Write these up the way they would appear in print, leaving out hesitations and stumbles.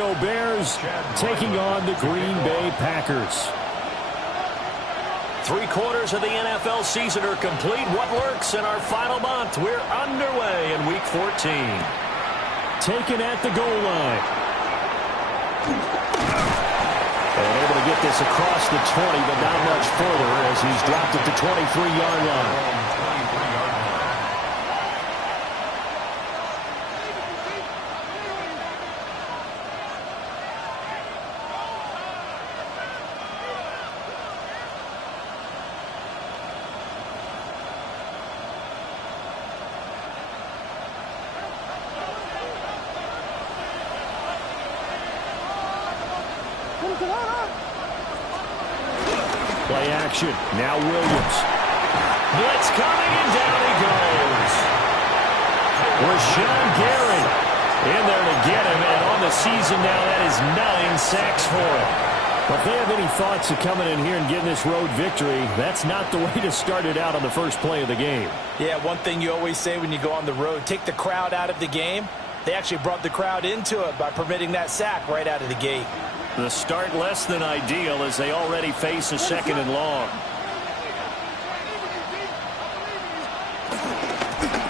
Chicago Bears taking on the Green Bay Packers. 3/4 of the NFL season are complete. What works in our final month? We're underway in Week 14. Taken at the goal line. And able to get this across the 20, but not much further as he's dropped at the 23-yard line. Play action. Now Williams. Blitz coming, and down he goes. Rashawn Gary in there to get him, and on the season now, that is 9 sacks for him. But if they have any thoughts of coming in here and getting this road victory, that's not the way to start it out on the first play of the game. Yeah, one thing you always say when you go on the road, take the crowd out of the game. They actually brought the crowd into it by permitting that sack right out of the gate. The start less than ideal as they already face a 2nd and long.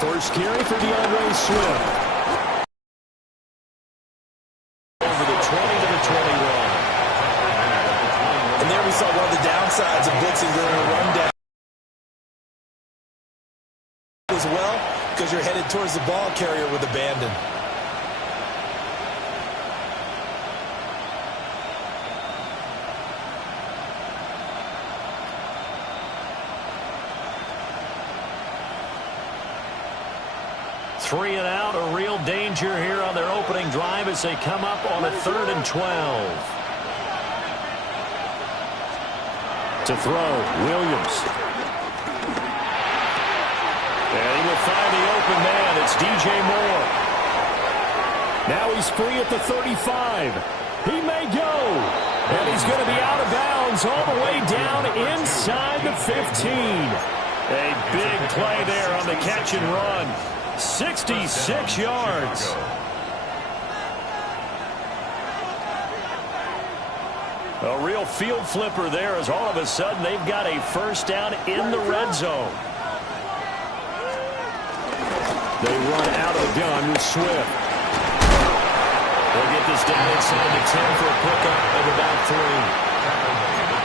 First carry for DeAndre Swift. Over the 20 to the 21. And there we saw one of the downsides of blitzing during a rundown as well, because you're headed towards the ball carrier with abandon. Three and out, a real danger here on their opening drive as they come up on a 3rd and 12. To throw, Williams. And he will find the open man. It's DJ Moore. Now he's free at the 35. He may go. And he's going to be out of bounds all the way down inside the 15. A big play there on the catch and run. 66 yards. A real field flipper there as all of a sudden they've got a first down in the red zone. They run out of the gun with Swift. They'll get this down inside the 10 for a pickup of about 3.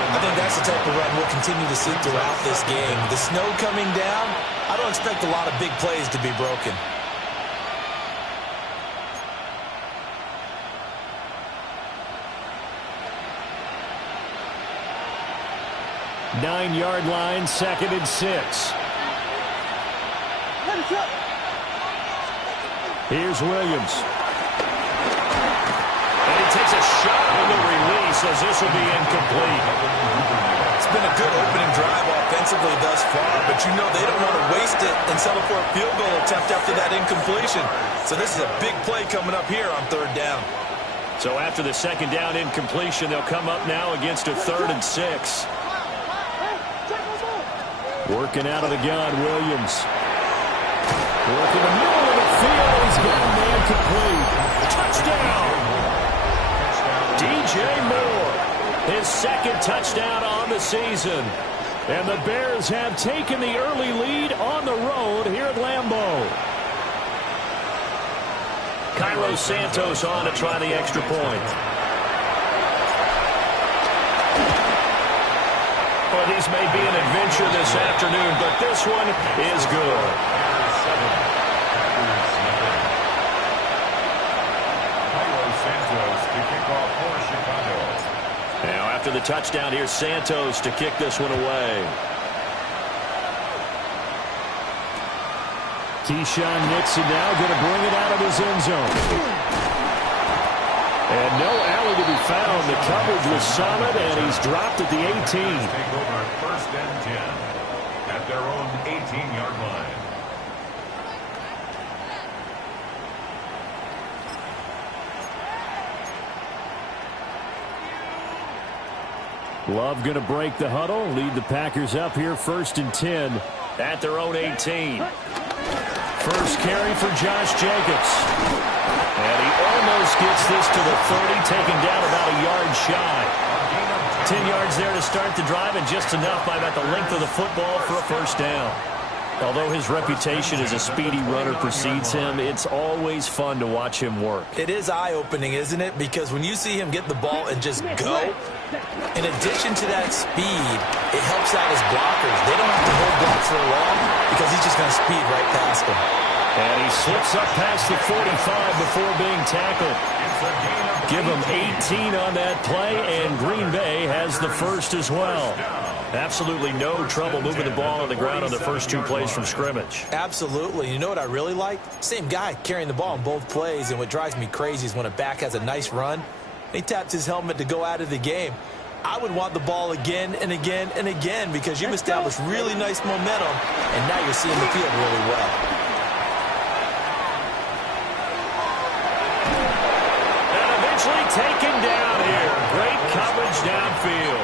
I think that's the type of run we'll continue to see throughout this game. The snow coming down, I don't expect a lot of big plays to be broken. Nine-yard line, 2nd and 6. Here's Williams. And he takes a shot on the release as this will be incomplete. It's been a good opening drive offensively thus far, but you know they don't want to waste it and settle for a field goal attempt after that incompletion. So this is a big play coming up here on 3rd down. So after the 2nd down incompletion, they'll come up now against a 3rd and 6. Working out of the gun, Williams. Working the middle of the field. He's got a man complete. Touchdown! DJ Moore. His 2nd touchdown on the season. And the Bears have taken the early lead on the road here at Lambeau. Cairo Santos on to try the extra point. Well, these may be an adventure this afternoon, but this one is good. Now after the touchdown, here's Santos to kick this one away. Keyshawn Nixon now going to bring it out of his end zone. And no alley to be found. The coverage was solid, and he's dropped at the 18. Take over 1st and 10 at their own 18-yard line. Love going to break the huddle, lead the Packers up here 1st and 10 at their own 18. First carry for Josh Jacobs. And he almost gets this to the 30, taken down about a yard shy. 10 yards there to start the drive, and just enough by about the length of the football for a first down. Although his reputation as a speedy runner precedes him, it's always fun to watch him work. It is eye-opening, isn't it? Because when you see him get the ball and just go, in addition to that speed, it helps out his blockers. They don't have to hold blocks for long because he's just going to speed right past them. And he slips up past the 45 before being tackled. Give him 18 on that play, and Green Bay has the first as well. Absolutely no trouble moving the ball on the ground on the first two plays from scrimmage. Absolutely. You know what I really like? Same guy carrying the ball on both plays, and what drives me crazy is when a back has a nice run, he taps his helmet to go out of the game. I would want the ball again and again and again because you've established really nice momentum, and now you're seeing the field really well. And eventually taken down here. Great coverage downfield.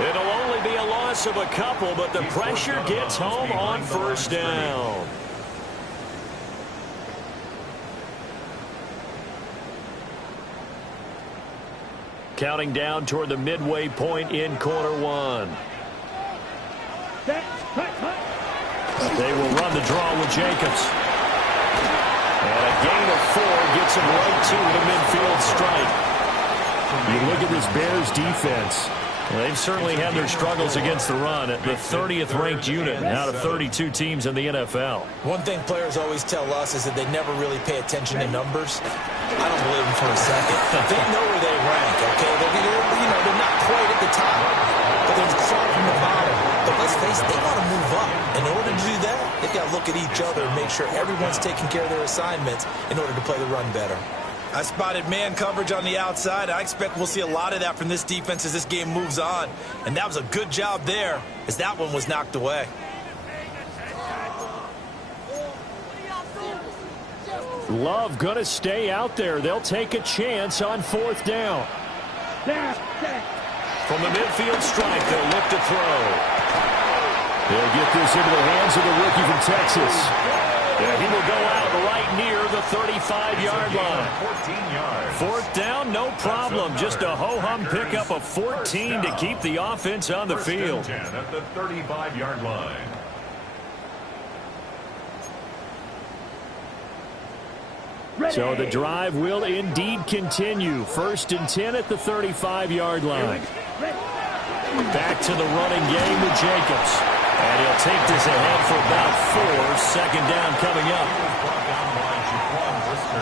It'll only be a loss of a couple, but the pressure gets home on first down. Counting down toward the midway point in quarter one. They will run the draw with Jacobs. And a gain of 4 gets him right to the midfield stripe. You look at this Bears defense. They've certainly had their struggles against the run at the 30th ranked unit out of 32 teams in the NFL. One thing players always tell us is that they never really pay attention to numbers. I don't believe them for a second. They know where they rank, okay? They're not quite at the top, but they're far from the bottom. But let's face it, they want to move up. In order to do that, they've got to look at each other and make sure everyone's taking care of their assignments in order to play the run better. I spotted man coverage on the outside. I expect we'll see a lot of that from this defense as this game moves on. And that was a good job there as that one was knocked away. Love going to stay out there. They'll take a chance on fourth down. From the midfield stripe, they'll look to throw. They'll get this into the hands of the rookie from Texas. Yeah, he will go out right near the 35-yard line. Fourth down, no problem. Just a ho-hum pickup of 14 to keep the offense on the field. 10 at the 35-yard line. So the drive will indeed continue. 1st and 10 at the 35-yard line. Back to the running game with Jacobs. And he'll take this ahead for about 4. Second down coming up.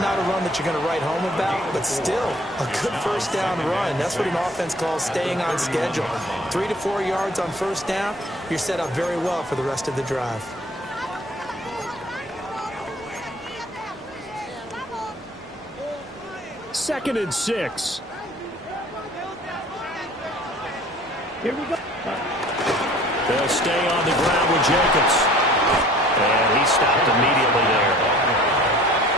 Not a run that you're going to write home about, but still a good first down run. That's what an offense calls staying on schedule. 3 to 4 yards on first down, you're set up very well for the rest of the drive. Second and 6. Here we go. They'll stay on the ground with Jacobs. And he stopped immediately there.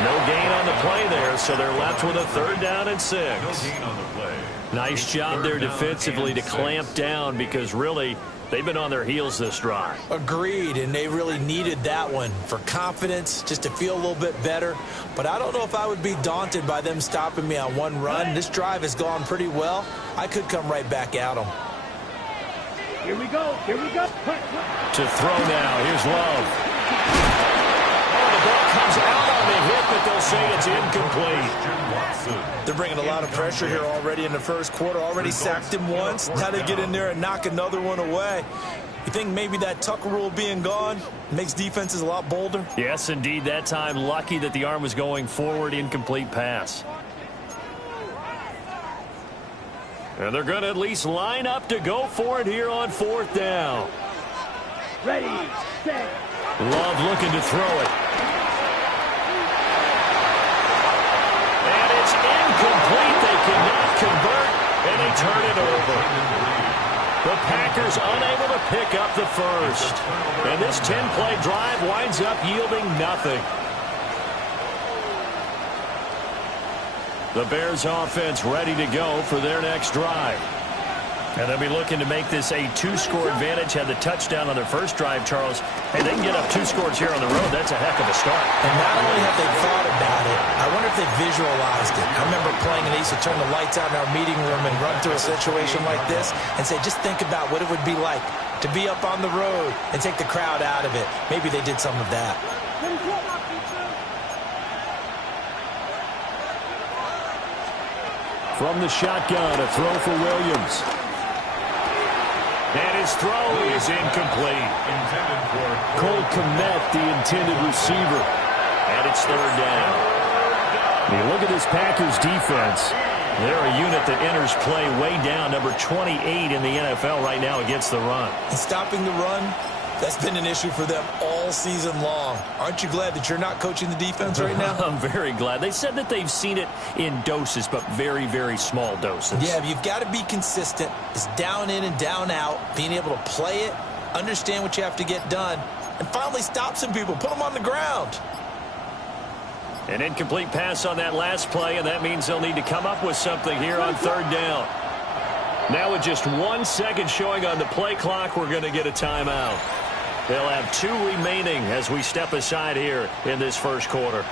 No gain on the play there, so they're left with a 3rd down and 6. No gain on the play. Nice job there defensively to clamp down because really they've been on their heels this drive. Agreed, and they really needed that one for confidence, just to feel a little bit better. But I don't know if I would be daunted by them stopping me on one run. This drive has gone pretty well. I could come right back at them. Here we go. Here we go. To throw now. Here's Love. Oh, the ball comes out on the hit, but they'll say it's incomplete. They're bringing a lot of pressure here already in the first quarter. Already sacked him once. Now they get in there and knock another one away. You think maybe that Tucker rule being gone makes defenses a lot bolder? Yes, indeed. That time, lucky that the arm was going forward. Incomplete pass. And they're going to at least line up to go for it here on 4th down. Ready, set. Love looking to throw it. And it's incomplete. They cannot convert, and they turn it over. The Packers unable to pick up the first. And this 10-play drive winds up yielding nothing. The Bears offense ready to go for their next drive. And they'll be looking to make this a 2-score advantage. Had the touchdown on their first drive, Charles. Hey, they can get up 2 scores here on the road. That's a heck of a start. And not only have they thought about it, I wonder if they visualized it. I remember playing and they used to turn the lights out in our meeting room and run through a situation like this and say, just think about what it would be like to be up on the road and take the crowd out of it. Maybe they did some of that. From the shotgun, a throw for Williams. And his throw is incomplete. Cole Kmet, the intended receiver. And it's 3rd down. You look at this Packers defense. They're a unit that enters play way down, number 28 in the NFL right now against the run. And stopping the run, that's been an issue for them all season long. Aren't you glad that you're not coaching the defense right now? I'm very glad. They said that they've seen it in doses, but very, very small doses. Yeah, you've got to be consistent. It's down in and down out, being able to play it, understand what you have to get done, and finally stop some people, put them on the ground. An incomplete pass on that last play, and that means they'll need to come up with something here on 3rd down. Now with just 1 second showing on the play clock, we're going to get a timeout. They'll have 2 remaining as we step aside here in this first quarter.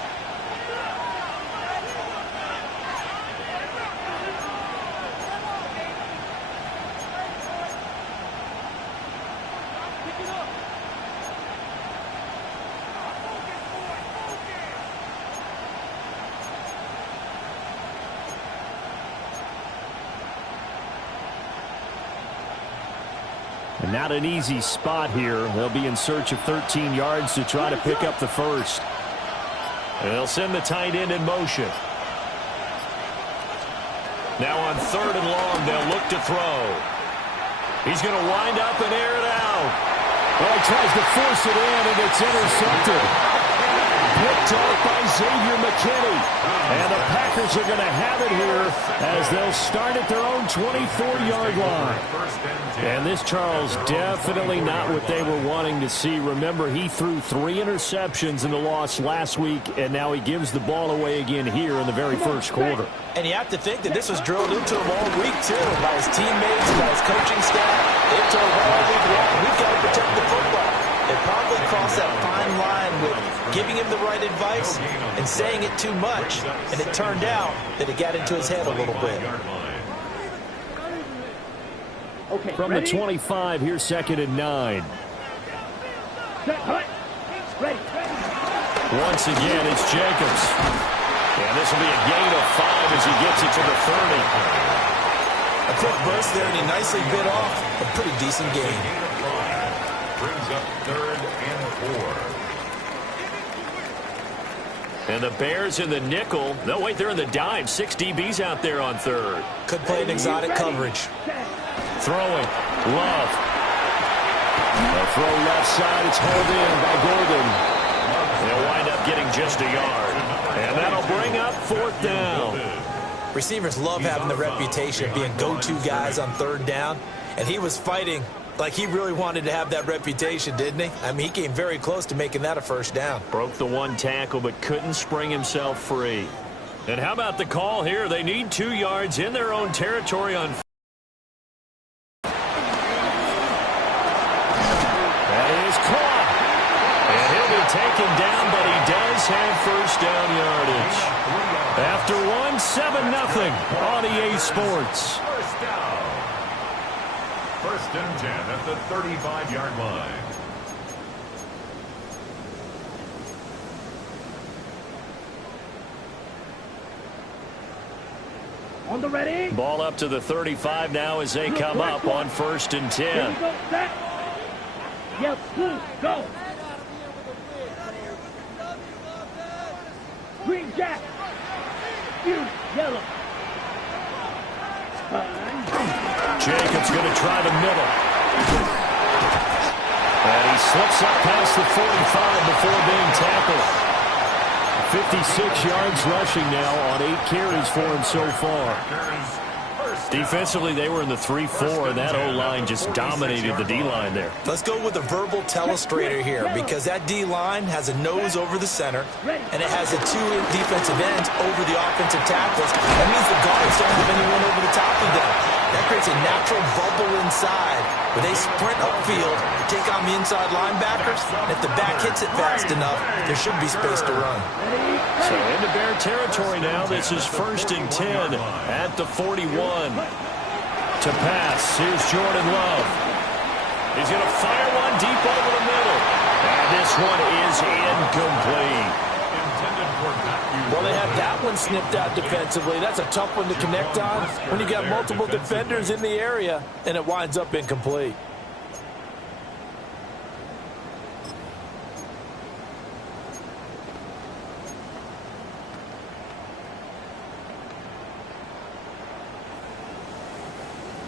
And not an easy spot here. They'll be in search of 13 yards to try to pick up the first. And they'll send the tight end in motion. Now on 3rd and long, they'll look to throw. He's going to wind up and air it out. Well, he tries to force it in, and it's intercepted. Picked off by Xavier McKinney. And the Packers are going to have it here as they'll start at their own 24-yard line. And this, Charles, definitely not what they were wanting to see. Remember, he threw 3 interceptions in the loss last week, and now he gives the ball away again here in the very first quarter. And you have to think that this was drilled into him all week, too, by his teammates, by his coaching staff. They've told him all week long, we've got to protect the football. They probably crossed that fine line with giving him the right advice and saying it too much. And it turned out that it got into his head a little bit. Okay, from the 25, here's 2nd and 9. Once again, it's Jacobs. And this will be a gain of 5 as he gets it to the 30. A quick burst there, and he nicely bit off a pretty decent gain. Brings up 3rd and 4. And the Bears in the nickel. No, wait, they're in the dime. 6 DBs out there on 3rd. Could play an exotic coverage. Throwing. Love. A throw left side. It's hauled in by Gordon. They'll wind up getting just a yard. And that'll bring up 4th down. Receivers love having the reputation of being go-to guys on 3rd down. And he was fighting like he really wanted to have that reputation, didn't he? I mean, he came very close to making that a 1st down. Broke the 1 tackle, but couldn't spring himself free. And how about the call here? They need 2 yards in their own territory on. That is caught. And he'll be taken down, but he does have 1st down yardage. After 7-0 on EA Sports. 1st and 10 at the 35-yard line. On the ready. Ball up to the 35 now as they come up on 1st and 10. Go, set. Yep, go. Green jack. Yellow. Jacobs going to try the middle. And he slips up past the 45 before being tackled. 56 yards rushing now on 8 carries for him so far. Defensively, they were in the 3-4, and that O-line just dominated the D-line there. Let's go with a verbal telestrator here, because that D-line has a nose over the center, and it has the 2 defensive ends over the offensive tackles. That means the guards don't have anyone over the top of them. That creates a natural bubble inside where they sprint upfield, take on the inside linebackers, and if the back hits it fast enough, there should be space to run. So into Bear territory now. This is 1st and 10 at the 41. To pass, here's Jordan Love. He's going to fire one deep over the middle. And this one is incomplete. Well, they had that one snipped out defensively. That's a tough one to connect on when you got multiple defenders in the area, and it winds up incomplete.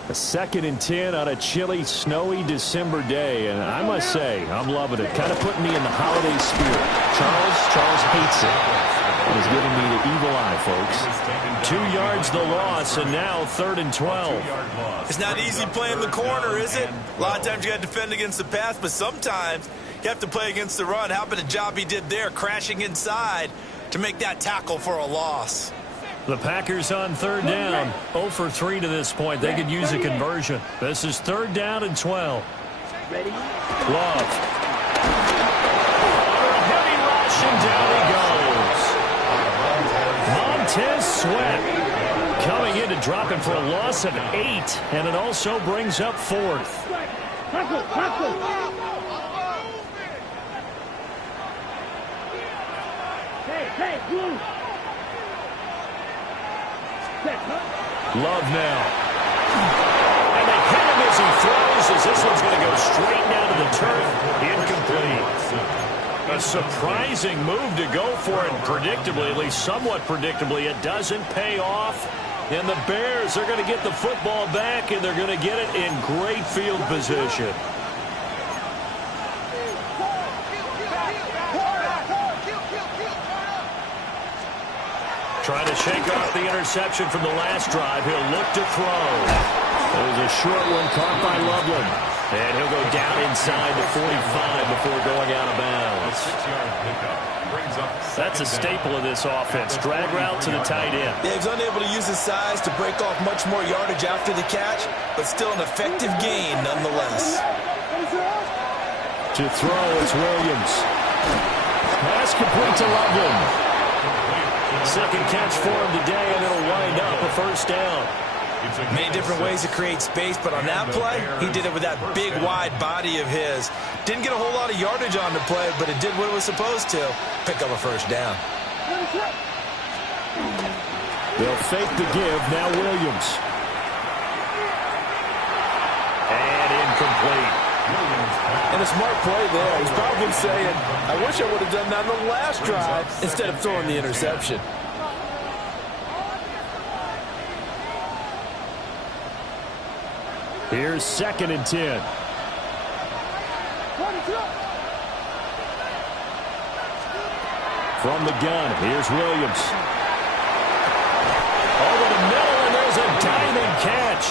A 2nd and 10 on a chilly, snowy December day, and I must say, I'm loving it. Kind of putting me in the holiday spirit. Charles hates it. He's giving me the evil eye, folks. 2 yards the loss, and now 3rd and 12. It's not easy playing the corner, is it? A lot of times you got to defend against the pass, but sometimes you have to play against the run. How about the job he did there, crashing inside to make that tackle for a loss? The Packers on 3rd down. 0 for 3 to this point. They could use a conversion. This is 3rd down and 12. Love. A heavy rush, and down he goes. Montez Sweat coming in to drop him for a loss of 8, and it also brings up 4th. Hey, blue. Love now. And they hit him as he throws, as this one's going to go straight down to the turf. Incomplete. A surprising move to go for it, predictably, at least somewhat predictably. It doesn't pay off. And the Bears are going to get the football back, and they're going to get it in great field position. Trying to shake off the interception from the last drive. He'll look to throw. There's a short one caught by Loveland. And he'll go down inside the 45 before going out of bounds. That's a staple of this offense. Drag route to the tight end. Yeah, he's unable to use his size to break off much more yardage after the catch, but still an effective gain nonetheless. To throw, it's Williams. Pass complete to Loveland. Second catch for him today, and it'll wind up a 1st down. Many different ways to create space, but on that play, he did it with that big, wide body of his. Didn't get a whole lot of yardage on the play, but it did what it was supposed to, pick up a 1st down. They'll fake the give, now Williams. And incomplete. And a smart play there. He's probably saying, I wish I would have done that on the last drive instead of throwing the interception. Here's 2nd and 10. From the gun, here's Williams. Over the middle, and there's a diving catch.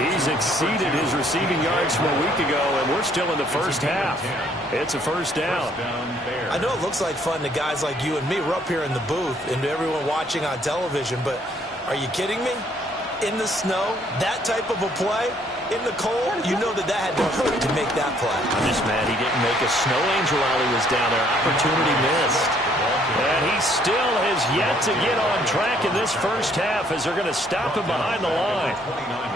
He's exceeded his receiving yards from a week ago, and we're still in the 1st half. It's a 1st down. I know it looks like fun to guys like you and me. We're up here in the booth and to everyone watching on television, but are you kidding me? In the snow, that type of a play, in the cold, you know that had to hurt to make that play. I'm just mad he didn't make a snow angel while he was down there. Opportunity missed. And he still has yet to get on track in this 1st half as they're going to stop him behind the line.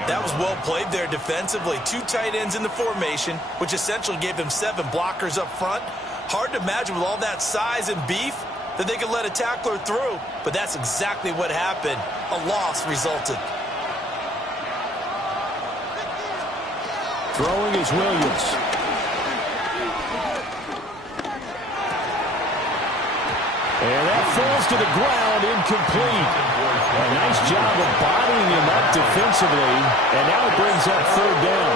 That was well played there defensively. 2 tight ends in the formation, which essentially gave them 7 blockers up front. Hard to imagine with all that size and beef that they could let a tackler through, but that's exactly what happened. A loss resulted. Throwing is Williams. And that falls to the ground, incomplete. A nice job of bodying him up defensively, and now it brings up 3rd down.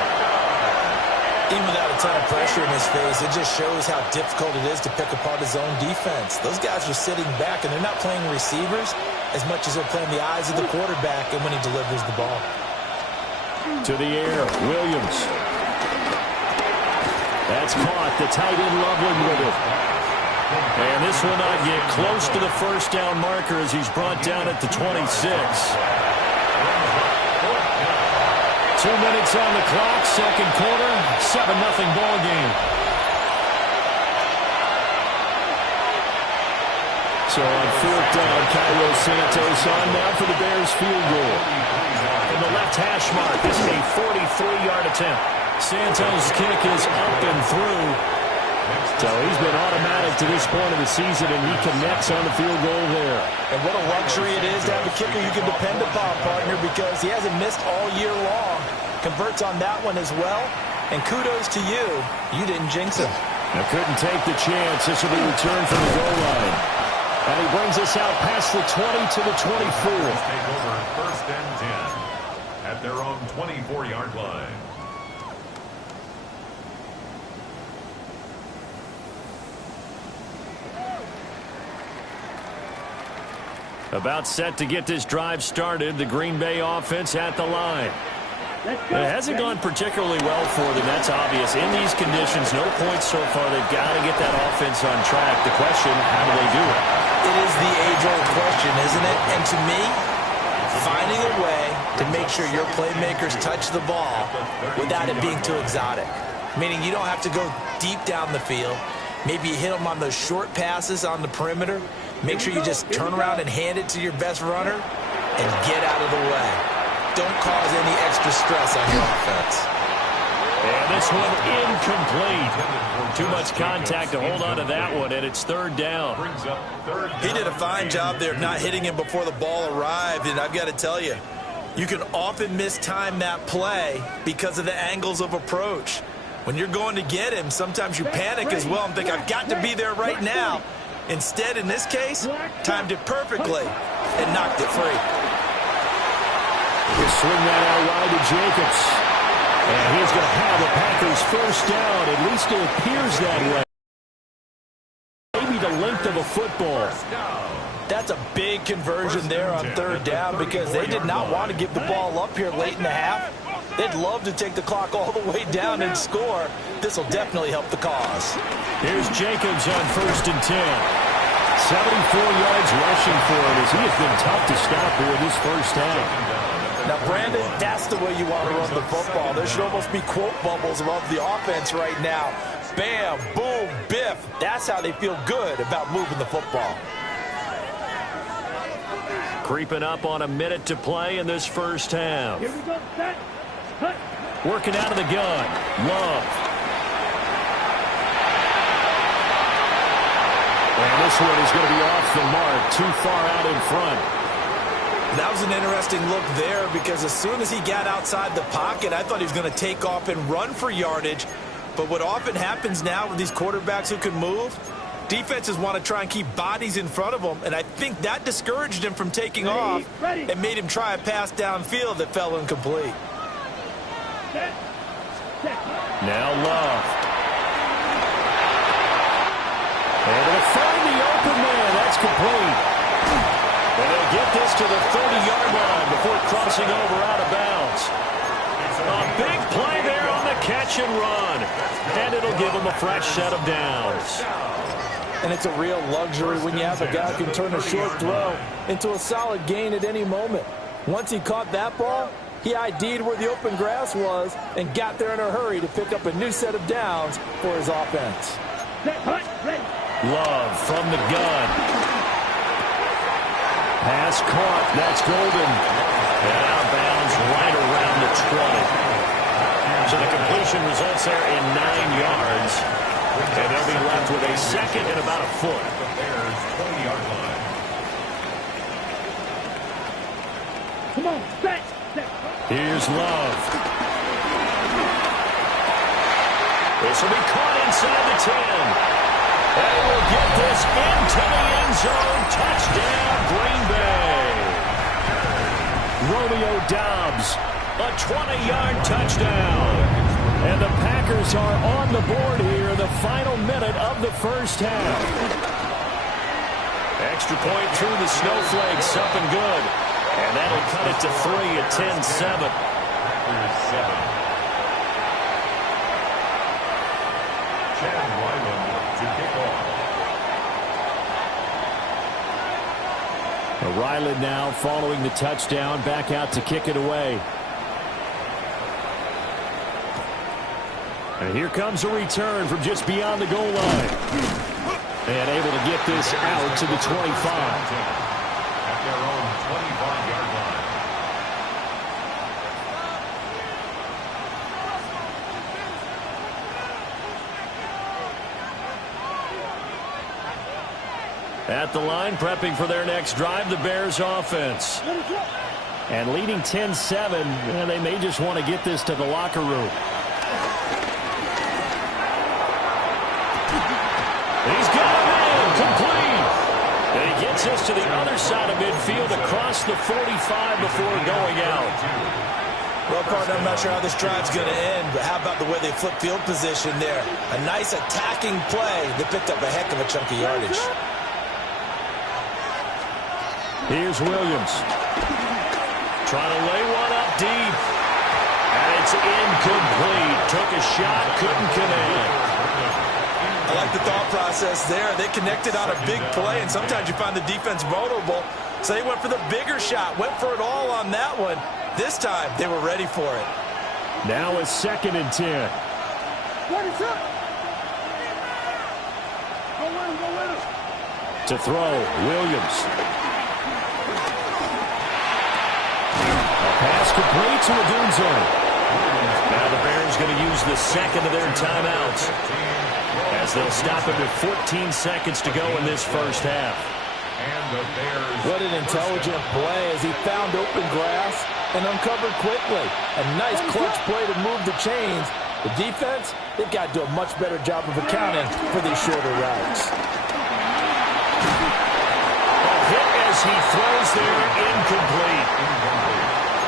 Even without a ton of pressure in his face, it just shows how difficult it is to pick apart his own defense. Those guys are sitting back, and they're not playing receivers as much as they're playing the eyes of the quarterback and when he delivers the ball. To the air, Williams. That's caught. The tight end Loveland with it. And this will not get close to the 1st down marker as he's brought down at the 26. 2 minutes on the clock, second quarter, 7-0 ball game. So on fourth down, Cairo Santos on now for the Bears field goal. From the left hash mark, this is a 43-yard attempt. Santos' kick is up and through. So he's been automatic to this point of the season, and he connects on the field goal there. And what a luxury it is to have a kicker you can depend upon, partner, because he hasn't missed all year long. Converts on that one as well. And kudos to you. You didn't jinx him. Now couldn't take the chance. This will be returned from the goal line. And he brings us out past the 20 to the 24. Take over first and 10 at their own 24-yard line. About set to get this drive started. The Green Bay offense at the line. It hasn't gone particularly well for them. That's obvious. In these conditions, no points so far. They've got to get that offense on track. The question, how do they do it? It is the age-old question, isn't it? And to me, finding a way to make sure your playmakers touch the ball without it being too exotic. Meaning you don't have to go deep down the field. Maybe you hit them on those short passes on the perimeter. Make sure you just turn around and hand it to your best runner and get out of the way. Don't cause any extra stress on your offense. And this one incomplete. Too much contact to hold on to that one, and it's third down. He did a fine job there not hitting him before the ball arrived, and I've got to tell you, you can often mistime that play because of the angles of approach. When you're going to get him, sometimes you panic as well and think, I've got to be there right now. Instead, in this case, timed it perfectly and knocked it free. You swing that out wide to Jacobs. And he's going to have the Packers first down. At least it appears that way. Maybe the length of a football. That's a big conversion there on third down because they did not want to give the ball up here late in the half. They'd love to take the clock all the way down and score. This will definitely help the cause. Here's Jacobs on first and 10. 74 yards rushing for him as he has been tough to stop here this first half. Now, Brandon, that's the way you want to run the football. There should almost be quote bubbles above the offense right now. Bam, boom, biff. That's how they feel good about moving the football. Creeping up on a minute to play in this first half. Here we go, set. Cut. Working out of the gun. Love. And this one is going to be off the mark. Too far out in front. That was an interesting look there because as soon as he got outside the pocket, I thought he was going to take off and run for yardage. But what often happens now with these quarterbacks who can move, defenses want to try and keep bodies in front of them, and I think that discouraged him from taking off and made him try a pass downfield that fell incomplete. Now Love. Able to find the open man. That's complete. And they'll get this to the 30-yard line before crossing over out of bounds. A big play there on the catch and run. And it'll give them a fresh set of downs. And it's a real luxury when you have a guy who can turn a short throw into a solid gain at any moment. Once he caught that ball, he ID'd where the open grass was and got there in a hurry to pick up a new set of downs for his offense. Love from the gun. Pass caught. That's Golden. And out of bounds right around the 20. So the completion results there in 9 yards. And they'll be left with a second and about a foot. The Bears' 20-yard line. Come on, set. Here's Love. This will be caught inside the 10. And we'll get this into the end zone. Touchdown, Green Bay. Romeo Doubs, a 20-yard touchdown. And the Packers are on the board here in the final minute of the first half. Extra point through the snowflakes, up and good. And that'll cut it to 3 at 10-7. Chad Ryland to kick off. Ryland now following the touchdown, back out to kick it away. And here comes a return from just beyond the goal line. And able to get this out to the 25. At their own 25-yard line. At the line, prepping for their next drive, the Bears offense. And leading 10-7, and they may just want to get this to the locker room. He's got him in, complete. And he gets us to the other side of midfield across the 45 before going out. Well, partner, I'm not sure how this drive's going to end, but how about the way they flip field position there? A nice attacking play that picked up a heck of a chunk of yardage. Here's Williams. Trying to lay one up deep. And it's incomplete. Took a shot, couldn't connect. I like the thought process there. They connected on a big play, and sometimes you find the defense vulnerable. So they went for the bigger shot, went for it all on that one. This time, they were ready for it. Now it's 2nd and 10. What is up? Go with him. To throw, Williams. A pass complete to Adunzo. Now the Bears going to use the second of their timeouts, as they'll stop it with 14 seconds to go in this first half. What an intelligent play as he found open grass and uncovered quickly. A nice clutch play to move the chains. The defense, they've got to do a much better job of accounting for these shorter routes. A hit as he throws there, incomplete.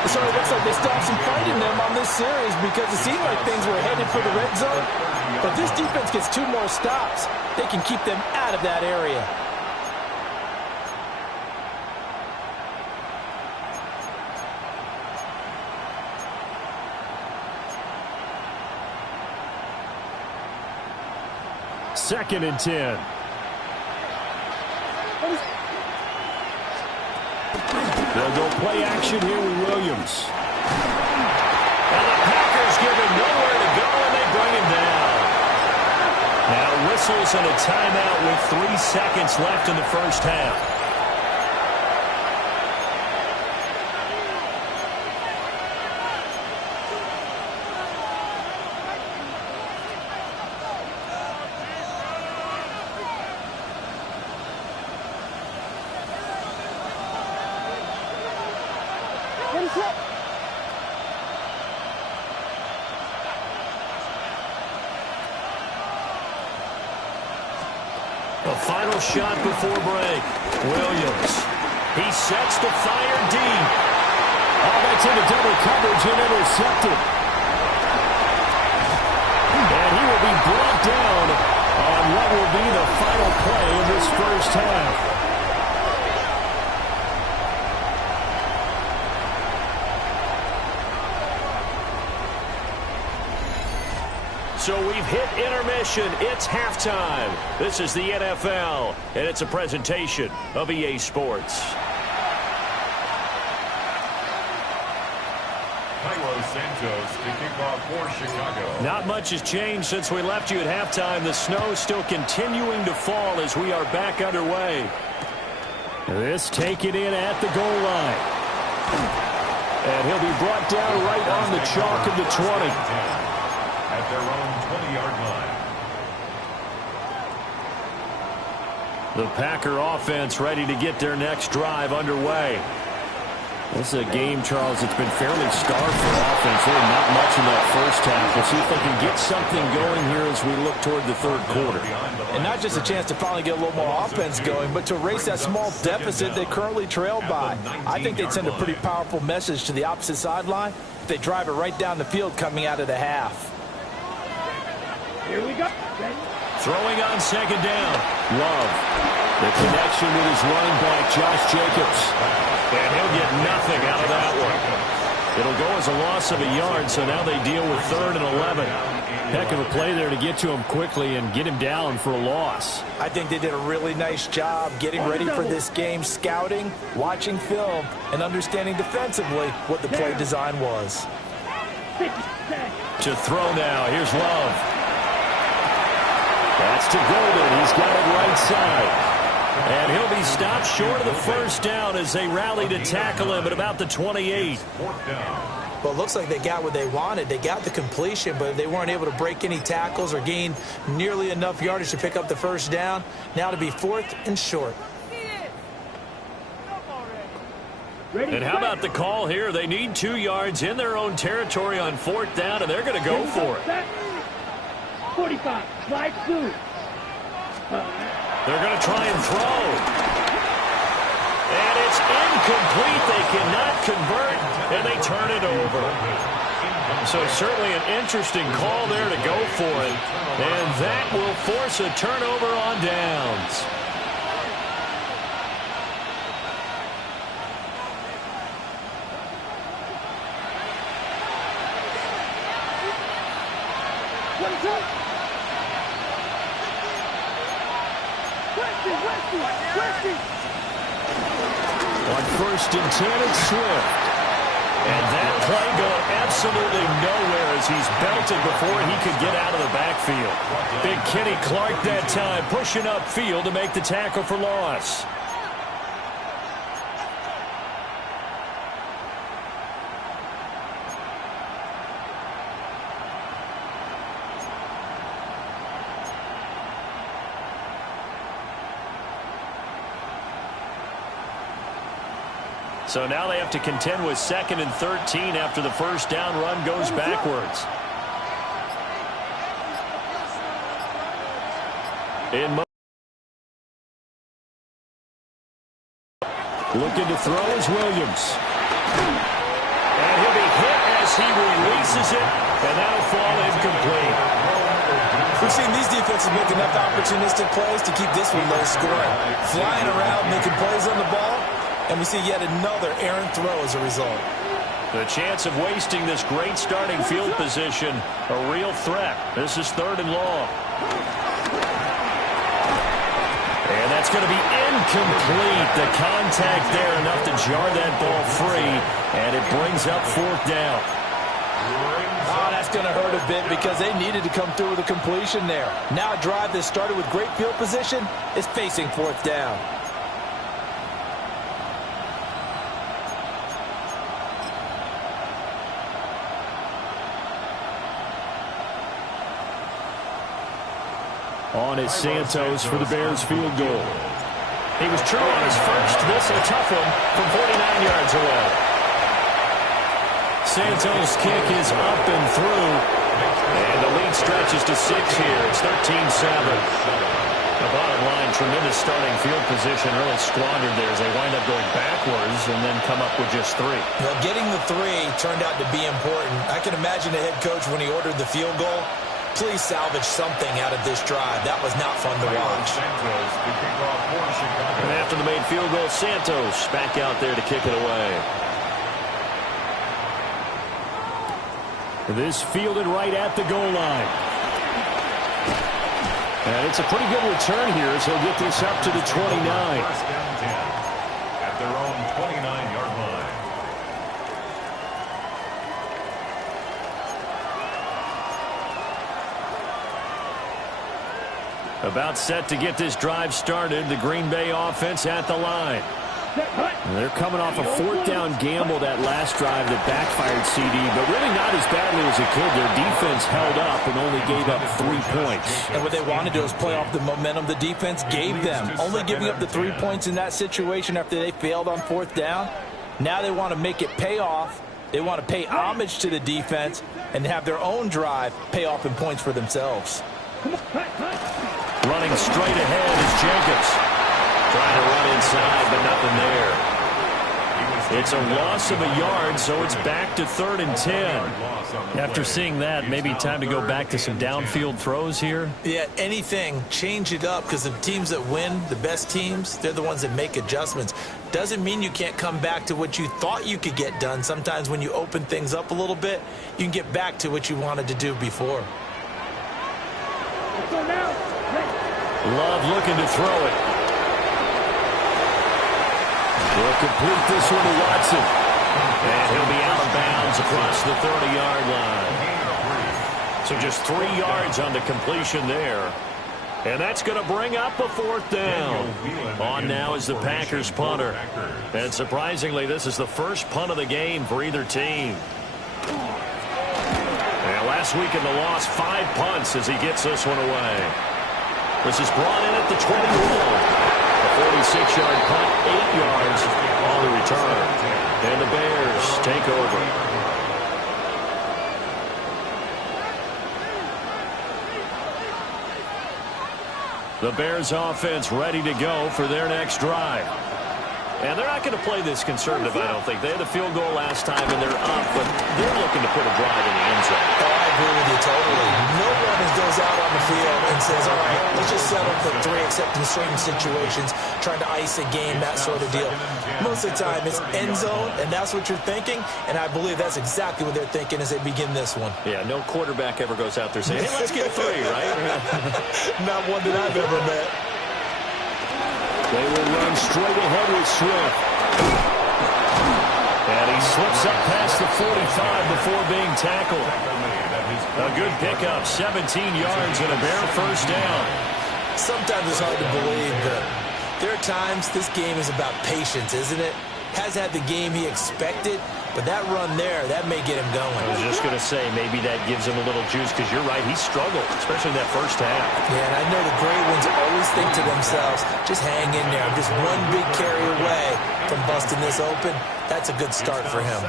So it looks like they still have some fight in them on this series because it seemed like things were headed for the red zone. But this defense gets 2 more stops. They can keep them out of that area. Second and 10. They'll go play action here with Williams. And the Packers give him nowhere to go, and they bring him down. Now whistles and a timeout with 3 seconds left in the first half. A final shot before break. Williams. He sets the fire deep. Oh, that's into double coverage and intercepted. And he will be brought down on what will be the final play of this first half. So we've hit intermission. It's halftime. This is the NFL, and it's a presentation of EA Sports. Cairo Santos to kick off for Chicago. Not much has changed since we left you at halftime. The snow still continuing to fall as we are back underway. This taken in at the goal line. And he'll be brought down right on the chalk of the 20. At their own 20-yard line. The Packer offense ready to get their next drive underway. This is a game, Charles, that's been fairly starved for offense. Really not much in that first half. We'll see if they can get something going here as we look toward the third quarter. And not just a chance to finally get a little more offense going, but to erase that small deficit they currently trailed by. I think they'd send a pretty powerful message to the opposite sideline if they drive it right down the field coming out of the half. Here we go. Throwing on second down. Love. The connection with his running back, Josh Jacobs. And he'll get nothing out of that one. It'll go as a loss of a yard, so now they deal with 3rd and 11. Heck of a play there to get to him quickly and get him down for a loss. I think they did a really nice job getting ready for this game, scouting, watching film, and understanding defensively what the play design was. To throw now. Here's Love. That's to Golden. He's got it right side. And he'll be stopped short of the first down as they rally to tackle him at about the 28. Well, it looks like they got what they wanted. They got the completion, but they weren't able to break any tackles or gain nearly enough yardage to pick up the first down. Now to be 4th and short. And how about the call here? They need 2 yards in their own territory on 4th down, and they're going to go for it. 45, slide through. They're going to try and throw. And it's incomplete. They cannot convert, and they turn it over. So certainly an interesting call there to go for it. And that will force a turnover on downs. On 1st and 10, it's Swift. And that play going absolutely nowhere as he's belted before he could get out of the backfield. Big Kenny Clark that time pushing upfield to make the tackle for loss. So now they have to contend with 2nd and 13 after the first down run goes backwards. Looking to throw is Williams. And he'll be hit as he releases it, and that'll fall incomplete. We've seen these defenses make enough opportunistic plays to keep this one low scoring. Flying around, making plays on the ball. And we see yet another errant throw as a result. The chance of wasting this great starting field position, a real threat. This is 3rd and long. And that's going to be incomplete. The contact there enough to jar that ball free. And it brings up 4th down. Oh, that's going to hurt a bit because they needed to come through with a completion there. Now a drive that started with great field position is facing 4th down. On is Santos for the Bears field goal. He was true on his first. This a tough one from 49 yards away. Santos' kick is up and through. And the lead stretches to 6 here. It's 13-7. The bottom line, tremendous starting field position, really squandered there as they wind up going backwards and then come up with just 3. Well, getting the 3 turned out to be important. I can imagine the head coach when he ordered the field goal. Please salvage something out of this drive. That was not fun to watch. And after the made field goal, Santos back out there to kick it away. This fielded right at the goal line. And it's a pretty good return here, so he'll get this up to the 29. First down 10 at their own 29-yard line. About set to get this drive started. The Green Bay offense at the line. And they're coming off a 4th down gamble that last drive that backfired CD, but really not as badly as it could. Their defense held up and only gave up 3 points. And what they wanted to do was play off the momentum the defense gave them. Only giving up the 3 points in that situation after they failed on 4th down. Now they want to make it pay off. They want to pay homage to the defense and have their own drive pay off in points for themselves. Running straight ahead is Jacobs. Trying to run inside, but nothing there. It's a loss of a yard, so it's back to 3rd and 10. After seeing that, maybe time to go back to some downfield throws here. Yeah, anything, change it up, because the teams that win, the best teams, they're the ones that make adjustments. Doesn't mean you can't come back to what you thought you could get done. Sometimes when you open things up a little bit, you can get back to what you wanted to do before. Love looking to throw it. He'll complete this one to Watson. And he'll be out of bounds across the 30-yard line. So just 3 yards on the completion there. And that's going to bring up a 4th down. On now is the Packers punter. And surprisingly, this is the first punt of the game for either team. And last week in the loss, 5 punts as he gets this one away. This is brought in at the 21. A 46-yard punt, 8 yards on the return. And the Bears take over. The Bears offense ready to go for their next drive. And they're not going to play this conservative, I don't think. They had a field goal last time, and they're up, but they're looking to put a drive in the end zone. Oh, I agree with you totally. No one goes out on the field and says, all right, let's just settle for 3, except in certain situations, trying to ice a game, that sort of deal. Most of the time, it's end zone, and that's what you're thinking, and I believe that's exactly what they're thinking as they begin this one. Yeah, no quarterback ever goes out there saying, hey, let's get 3, right? Not one that I've ever met. They will run straight ahead with Swift. And he slips up past the 45 before being tackled. A good pickup, 17 yards and a Bear first down. Sometimes it's hard to believe, but there are times this game is about patience, isn't it? Has had the game he expected, but that run there, that may get him going. I was just going to say, maybe that gives him a little juice, because you're right, he struggled, especially in that first half. Yeah, and I know the great ones always think to themselves, just hang in there. I'm just one big carry away from busting this open. That's a good start for him.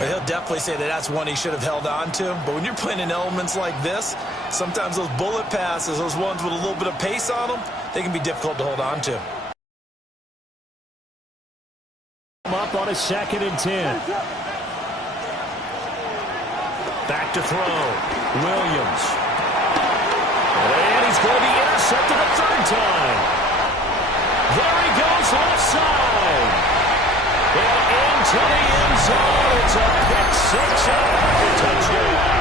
But he'll definitely say that that's one he should have held on to. But when you're playing in elements like this, sometimes those bullet passes, those ones with a little bit of pace on them, they can be difficult to hold on to. Up on a 2nd and 10. Back to throw. Williams. And he's going to be intercepted a 3rd time. There he goes, left side. And into the end zone. It's a pick 6 and a touchdown.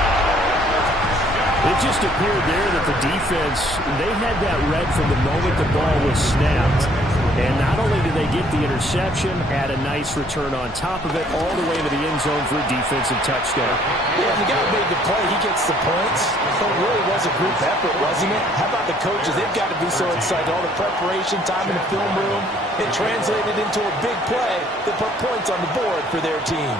It just appeared there that the defense, they had that read from the moment the ball was snapped. And not only did they get the interception, add a nice return on top of it, all the way to the end zone for a defensive touchdown. Yeah, the guy made the play. He gets the points. So it really was a group effort, wasn't it? How about the coaches? They've got to be so excited. All the preparation, time in the film room, it translated into a big play that put points on the board for their team.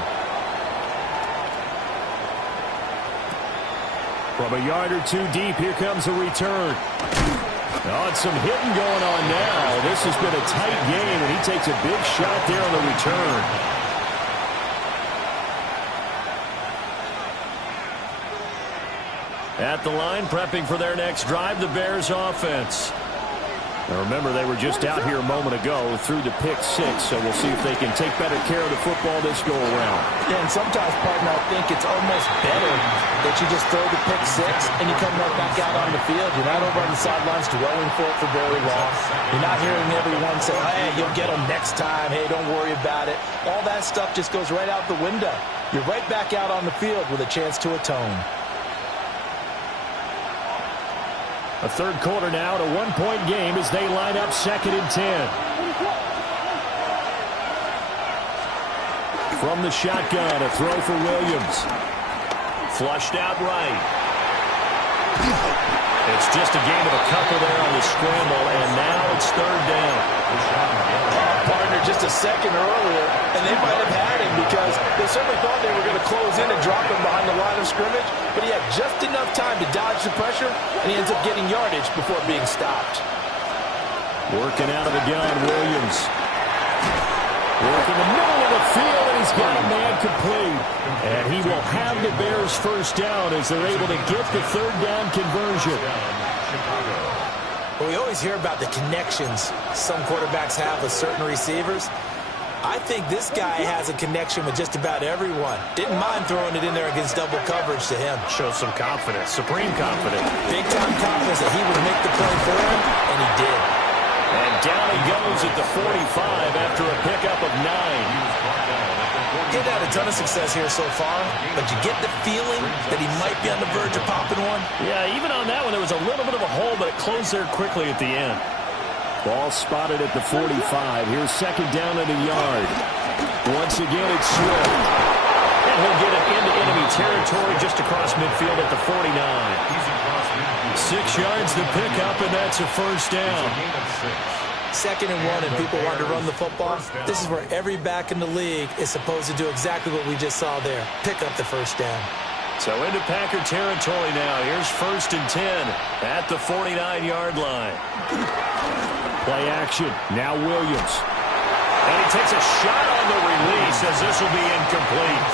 From a yard or 2 deep, here comes a return. Oh, and some hitting going on now. This has been a tight game, and he takes a big shot there on the return. At the line, prepping for their next drive, the Bears offense. Now remember, they were just out here a moment ago through the pick 6, so we'll see if they can take better care of the football this go-around. Yeah, and sometimes, partner, I think it's almost better that you just throw the pick 6 and you come right back out on the field. You're not over on the sidelines dwelling for it for very long. You're not hearing everyone say, hey, you'll get them next time. Hey, don't worry about it. All that stuff just goes right out the window. You're right back out on the field with a chance to atone. A 3rd quarter now, a 1-point game as they line up 2nd and 10. From the shotgun, a throw for Williams. Flushed out right. It's just a gain of a couple there on the scramble, and now it's 3rd down. Partner, just a second earlier, and they might have had him because they certainly thought they were going to close in and drop him behind the line of scrimmage, but he had just enough time to dodge the pressure, and he ends up getting yardage before being stopped. Working out of the gun, Williams. Working the middle of the field, and he's got a man complete. And he will have the Bears first down as they're able to get the 3rd down conversion. Well, we always hear about the connections some quarterbacks have with certain receivers. I think this guy has a connection with just about everyone. Didn't mind throwing it in there against double coverage to him. Shows some confidence, supreme confidence. Big-time confidence that he would make the play for him, and he did. And down he goes at the 45 after a pickup of 9. He's had a ton of success here so far, but you get the feeling that he might be on the verge of popping one. Yeah, even on that one, there was a little bit of a hole, but it closed there quickly at the end. Ball spotted at the 45. Here's 2nd down and a yard. Once again, it's Swift. And he'll get an territory just across midfield at the 49. 6 yards to pick up, and that's a first down. 2nd and 1, and people want to run the football. This is where every back in the league is supposed to do exactly what we just saw there. Pick up the first down. So into Packer territory now. Here's 1st and 10 at the 49-yard line. Play action. Now Williams. And he takes a shot on the release as this will be incomplete.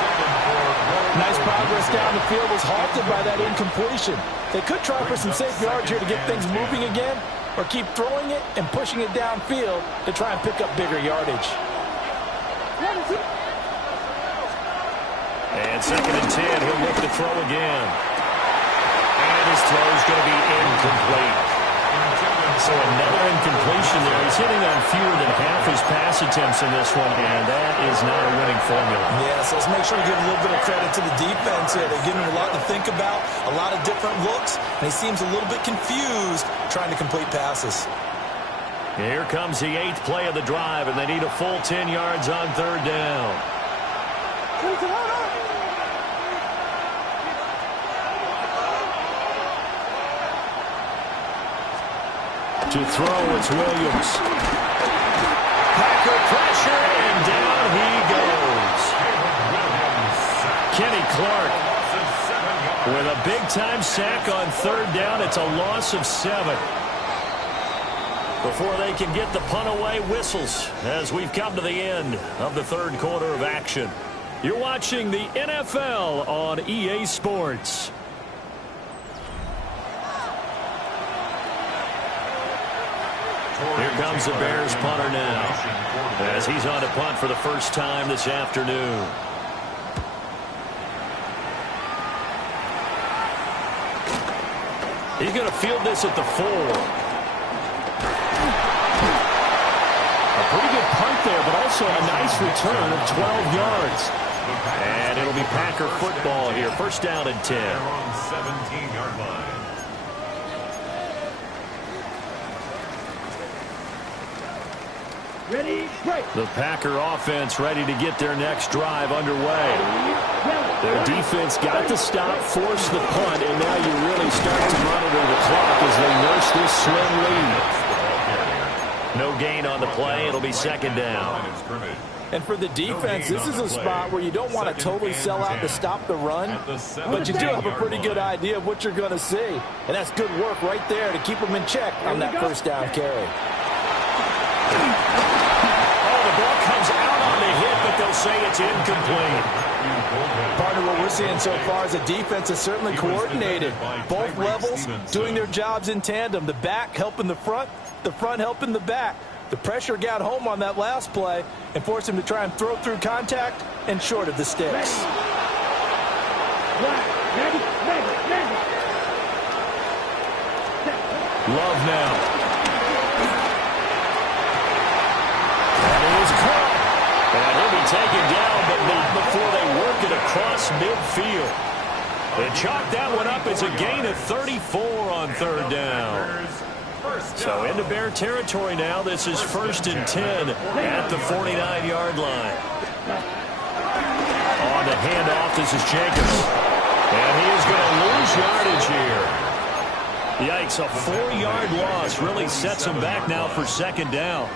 Nice progress down the field was halted by that incompletion. They could try for some safe yards here to get things moving again, or keep throwing it and pushing it downfield to try and pick up bigger yardage. And 2nd and 10, he'll look to throw again. And his throw is going to be incomplete. So another incompletion there. He's hitting on fewer than half his pass attempts in this one, and that is not a winning formula. Yeah, so let's make sure we give a little bit of credit to the defense here. They're giving him a lot to think about, a lot of different looks, and he seems a little bit confused trying to complete passes. Here comes the 8th play of the drive, and they need a full 10 yards on 3rd down. To throw, it's Williams. Packer pressure, and down he goes. Kenny Clark with a big-time sack on 3rd down. It's a loss of 7. Before they can get the punt away, whistles as we've come to the end of the 3rd quarter of action. You're watching the NFL on EA Sports. Here comes the Bears punter now as he's on to punt for the first time this afternoon. He's going to field this at the 4. A pretty good punt there, but also a nice return of 12 yards. And it'll be Packer football here. 1st down and 10. They're on 17-yard line. Ready, break. The Packer offense ready to get their next drive underway. Their defense got the stop, forced the punt, and now you really start to monitor the clock as they nurse this slim lead. No gain on the play. It'll be 2nd down. And for the defense, this is a spot where you don't want to totally sell out to stop the run, but you do have a pretty good idea of what you're going to see. And that's good work right there to keep them in check on that 1st down carry. The ball comes out on the hit, but they'll say it's incomplete. Part of what we're seeing so far is the defense is certainly coordinated. Both levels doing their jobs in tandem. The back helping the front helping the back. The pressure got home on that last play and forced him to try and throw through contact and short of the sticks. Love now. And it is caught. And he'll be taken down, but not before they work it across midfield. They chalk that one up as a gain of 34 on 3rd down. So into Bear territory now. This is 1st and 10 at the 49-yard line. On the handoff, this is Jacobs. And he is going to lose yardage here. Yikes, a 4-yard loss really sets him back now for 2nd down.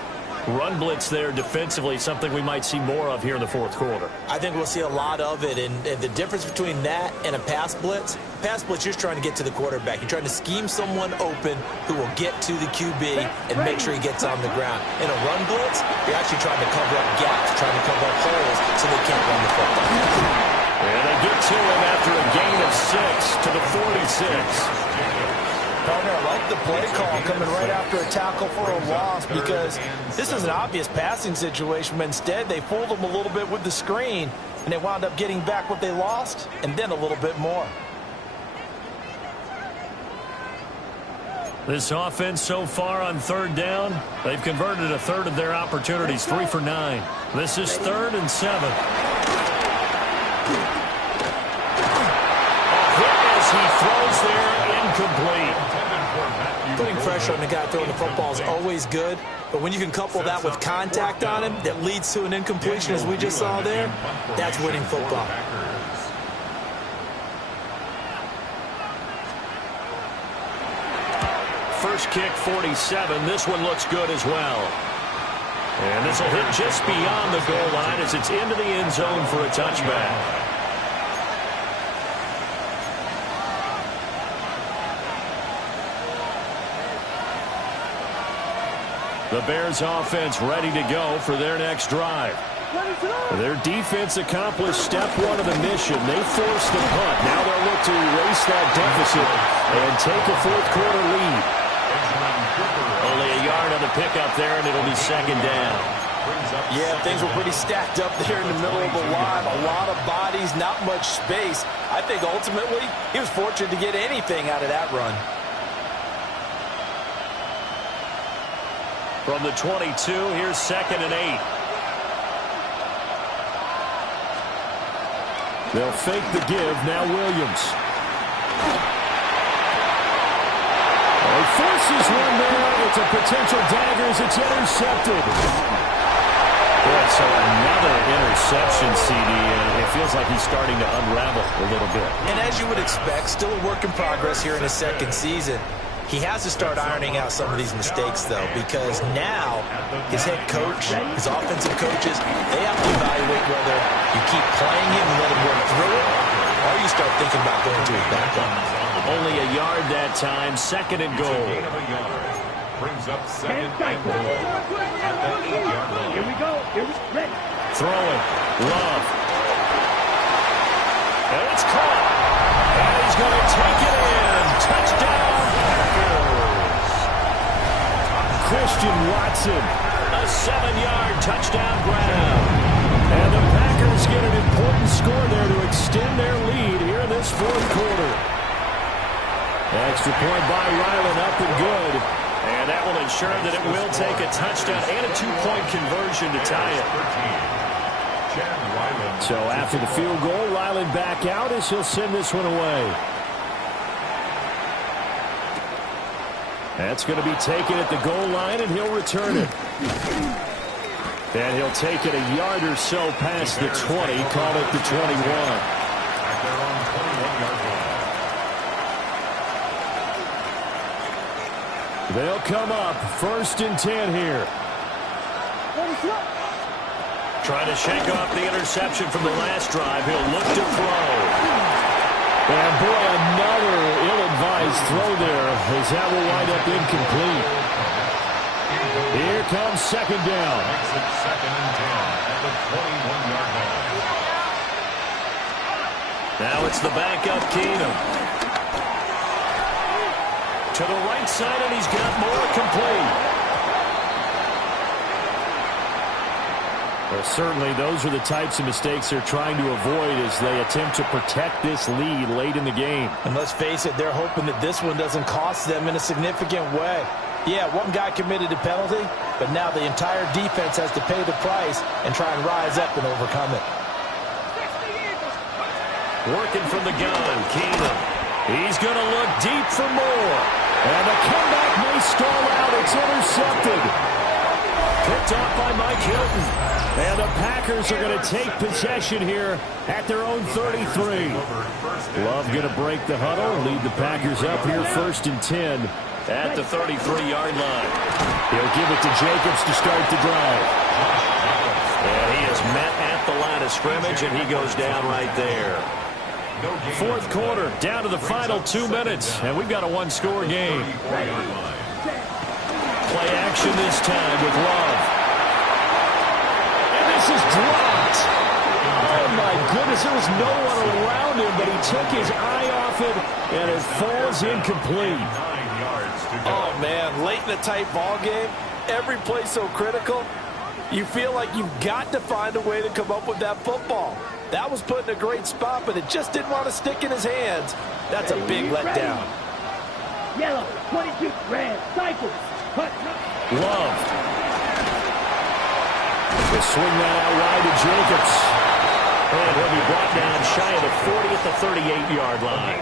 Run blitz there defensively, something we might see more of here in the 4th quarter. I think we'll see a lot of it, and the difference between that and a pass blitz, you're just trying to get to the quarterback. You're trying to scheme someone open who will get to the QB and make sure he gets on the ground. In a run blitz, you're actually trying to cover up gaps, trying to cover up holes so they can't run the football. And they get to him after a gain of 6 to the 46. Partner, I like the play call coming right after a tackle for a loss because this is an obvious passing situation, but instead they fooled them a little bit with the screen, and they wound up getting back what they lost and then a little bit more. This offense so far on 3rd down, they've converted a third of their opportunities, 3 for 9. This is 3rd and 7. A hit as he throws there, incomplete. Putting pressure on the guy throwing the football is always good, but when you can couple that with contact on him that leads to an incompletion as we just saw there, that's winning football. first kick 47. This one looks good as well. And this will hit just beyond the goal line as it's into the end zone for a touchback. The Bears offense ready to go for their next drive. Their defense accomplished step one of the mission. They forced the punt. Now they'll look to erase that deficit and take a fourth quarter lead. Only a yard on the pickup there, and it'll be second down. Yeah, things were pretty stacked up there in the middle of the line. A lot of bodies, not much space. I think ultimately he was fortunate to get anything out of that run. From the 22, here's 2nd and 8. They'll fake the give. Now Williams. He forces one there. It's a potential dagger as it's intercepted. Boy, so another interception, CD, and it feels like he's starting to unravel a little bit. And as you would expect, still a work in progress here in his second season. He has to start ironing out some of these mistakes, though, because now his head coach, his offensive coaches, they have to evaluate whether you keep playing him and let him work through it, or you start thinking about going to his backup. Only a yard that time, 2nd and goal. Brings up 2nd and goal at the 8-yard line. Here we go. Here we ready. Throwing. Love. And it's caught. And he's going to take it in. Touchdown. Christian Watson. A 7-yard touchdown grab. And the Packers get an important score there to extend their lead here in this fourth quarter. Extra point by Ryland, up and good. And that will ensure that it will take a touchdown and a 2-point conversion to tie it. So after the field goal, Ryland back out as he'll send this one away. That's going to be taken at the goal line, and he'll return it. And he'll take it a yard or so past the 20, call it the 21. They'll come up 1st and 10 here. Trying to shake off the interception from the last drive. He'll look to throw. And boy, another ill-advised throw there as that will wind up incomplete. Here comes 2nd down. Makes it 2nd and 10 at the 21-yard line. Now it's the backup Keenum. To the right side, and he's got more complete. Well, certainly those are the types of mistakes they're trying to avoid as they attempt to protect this lead late in the game. And let's face it, they're hoping that this one doesn't cost them in a significant way. Yeah, one guy committed a penalty, but now the entire defense has to pay the price and try and rise up and overcome it. Working from the gun, Keenum. He's going to look deep for more. And the comeback may stall out. It's intercepted. Picked off by Mike Hilton. And the Packers are going to take possession here at their own 33. Love going to break the huddle, lead the Packers up here 1st and 10. At the 33-yard line. He'll give it to Jacobs to start the drive. And he is met at the line of scrimmage, and he goes down right there. Fourth quarter, down to the final 2 minutes, and we've got a one-score game. Play action this time with Love. And this is dropped. Oh, my goodness, there was no one around him, but he took his eye off it, and it falls incomplete. Oh, man, late in a tight ball game, every play so critical, you feel like you've got to find a way to come up with that football. That was put in a great spot, but it just didn't want to stick in his hands. That's a big letdown. Yellow, 22, red, Cycles. Love. They swing that out wide to Jacobs. And he'll be brought down shy of the 40 at the 38-yard line.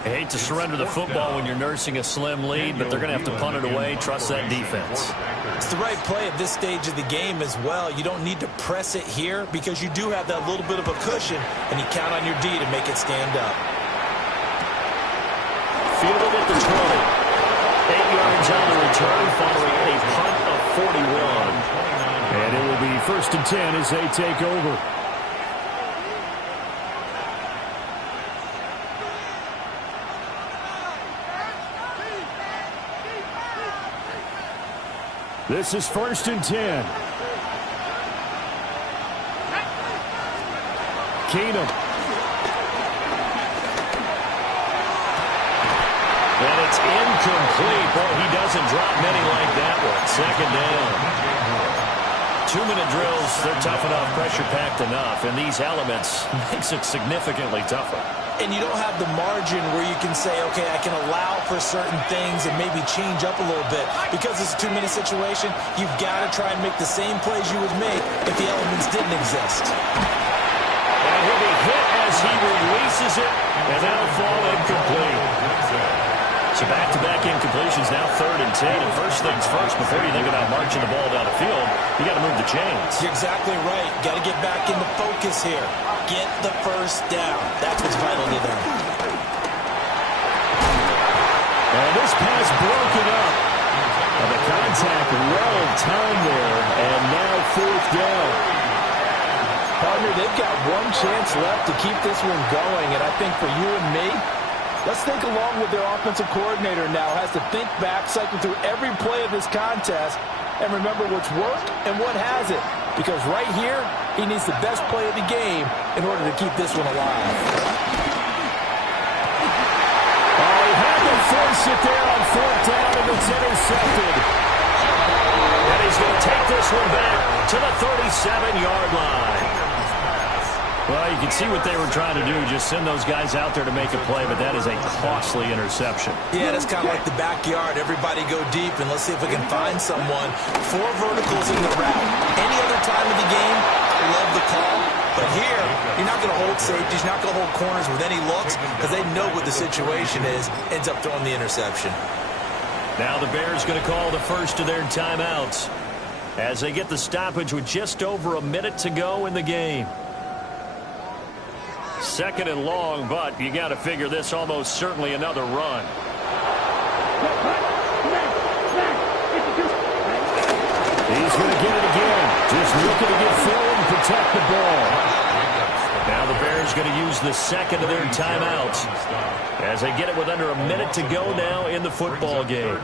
I hate to surrender the football when you're nursing a slim lead, but they're going to have to punt it away. Trust that defense. It's the right play at this stage of the game as well. You don't need to press it here because you do have that little bit of a cushion, and you count on your D to make it stand up. Fielded at the 20. 8 yards on the return following a punt of 41. And it will be 1st and 10 as they take over. This is 1st and 10. Keenum. And it's incomplete. Boy, he doesn't drop many like that one. 2nd down. 2-minute drills, they're tough enough, pressure-packed enough, and these elements makes it significantly tougher. And you don't have the margin where you can say, okay, I can allow for certain things and maybe change up a little bit. Because it's a 2-minute situation, you've got to try and make the same plays you would make if the elements didn't exist. And he'll be hit as he releases it, and that'll fall incomplete. So back-to-back incompletions, now 3rd and 10. And first things first, before you think about marching the ball down the field, you got to move the chains. You're exactly right. Got to get back into focus here. Get the first down. That's what's vital to them. And this pass broken up. And the contact well timed there, and now 4th down. Partner, they've got one chance left to keep this one going, and I think for you and me, let's think along with their offensive coordinator now. Has to think back, cycle through every play of this contest, and remember what's worked and what hasn't. Because right here, he needs the best play of the game in order to keep this one alive. Oh, he had to force it there on 4th down, and it's intercepted. And he's going to take this one back to the 37-yard line. Well, you can see what they were trying to do, just send those guys out there to make a play, but that is a costly interception. Yeah, that's kind of like the backyard. Everybody go deep, and let's see if we can find someone. 4 verticals in the route. Any other time of the game, I love the call. But here, you're not going to hold safeties, you're not going to hold corners with any looks, because they know what the situation is, ends up throwing the interception. Now the Bears going to call the first of their timeouts as they get the stoppage with just over a minute to go in the game. 2nd and long, but you got to figure this almost certainly another run. He's going to get it again. Just looking to get forward and protect the ball. Now the Bears going to use the 2nd of their timeouts as they get it with under a minute to go now in the football game.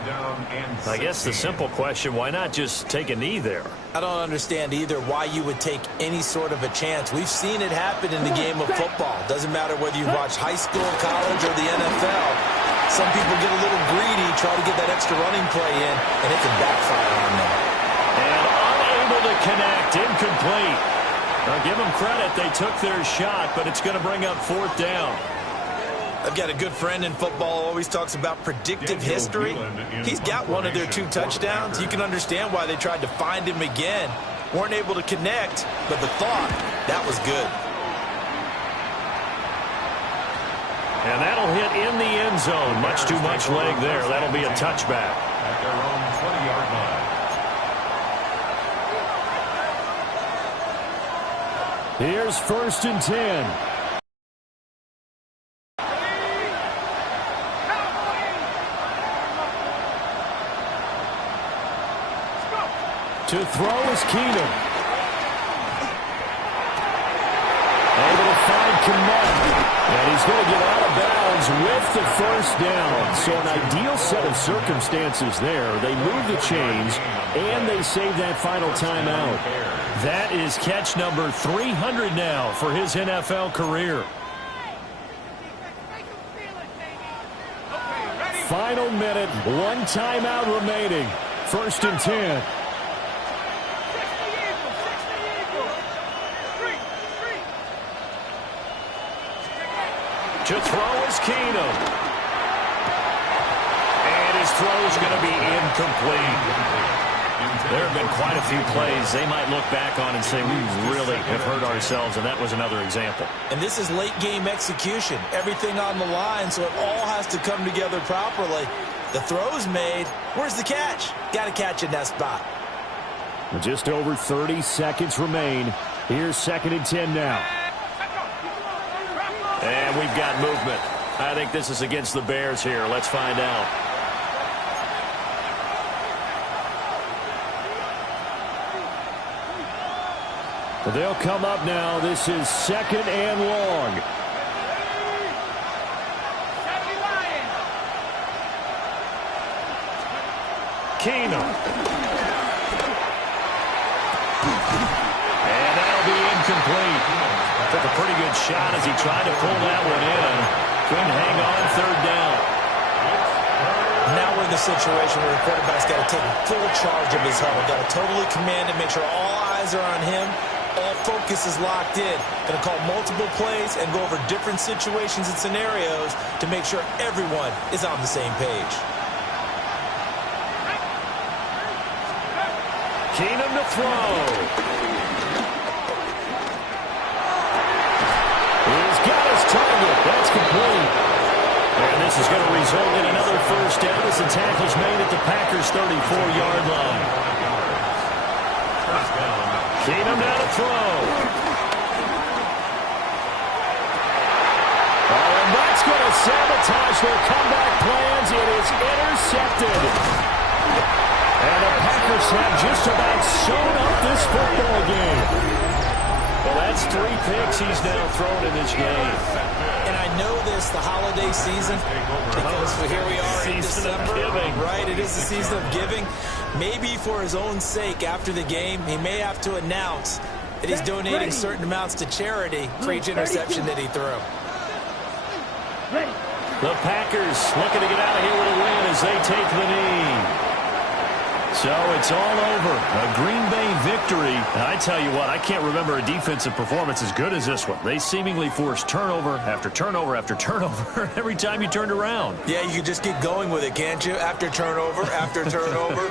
I guess the simple question, why not just take a knee there? I don't understand either why you would take any sort of a chance. We've seen it happen in the game of football. Doesn't matter whether you watch high school, college, or the NFL. Some people get a little greedy, try to get that extra running play in, and it can backfire on them. And unable to connect, incomplete. Now give them credit, they took their shot, but it's going to bring up 4th down. I've got a good friend in football, always talks about predictive history. He's got one of their 2 touchdowns. You can understand why they tried to find him again. Weren't able to connect, but the thought, that was good. And that'll hit in the end zone. Much too much leg there. That'll be a touchback. At their own 20-yard line. Here's 1st and 10. To throw is Keenum. Able to find Kmet. And he's going to get out of bounds with the 1st down. So an ideal set of circumstances there. They move the chains, and they save that final timeout. That is catch number 300 now for his NFL career. Final minute, 1 timeout remaining. 1st and 10. To throw is Keenum. And his throw is going to be incomplete. There have been quite a few plays they might look back on and say, we really have hurt ourselves, and that was another example. And this is late-game execution. Everything on the line, so it all has to come together properly. The throw's made. Where's the catch? Got to catch in that spot. Just over 30 seconds remain. Here's 2nd and 10 now. And we've got movement. I think this is against the Bears here. Let's find out. They'll come up now. This is 2nd and long. Keenum. And that'll be incomplete. Took a pretty good shot as he tried to pull that one in. Couldn't hang on 3rd down. Now we're in the situation where the quarterback's got to take full charge of his huddle. Got to totally command it, make sure all eyes are on him. All focus is locked in. Going to call multiple plays and go over different situations and scenarios to make sure everyone is on the same page. Keenum to throw. He's got his target. That's complete. And this is going to result in another 1st down as the tackle's made at the Packers' 34-yard line. Keenum now to throw. Oh, and that's going to sabotage their comeback plans. It is intercepted. And the Packers have just about sewn up this football game. Well, that's 3 picks he's now thrown in this game. And I know this, the holiday season, because here we are in December, right? It is the season of giving. Maybe for his own sake, after the game, he may have to announce that he's donating certain amounts to charity for each interception that he threw. The Packers looking to get out of here with a win as they take the knee. So it's all over. A Green Bay victory. And I tell you what, I can't remember a defensive performance as good as this one. They seemingly forced turnover after turnover after turnover every time you turned around. Yeah, you can just keep going with it, can't you? After turnover, after turnover.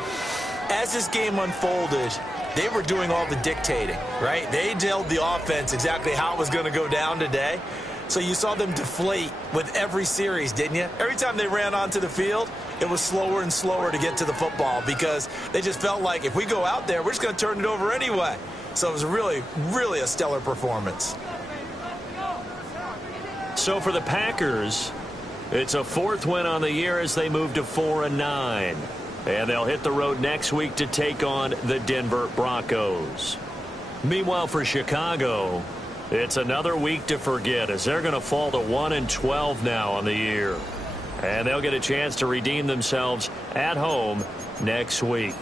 As this game unfolded, they were doing all the dictating, right? They told the offense exactly how it was going to go down today. So you saw them deflate with every series, didn't you? Every time they ran onto the field, it was slower and slower to get to the football because they just felt like if we go out there, we're just going to turn it over anyway. So it was really, really a stellar performance. So for the Packers, it's a 4th win on the year as they move to 4-9. And they'll hit the road next week to take on the Denver Broncos. Meanwhile, for Chicago, it's another week to forget as they're going to fall to 1-12 now on the year. And they'll get a chance to redeem themselves at home next week.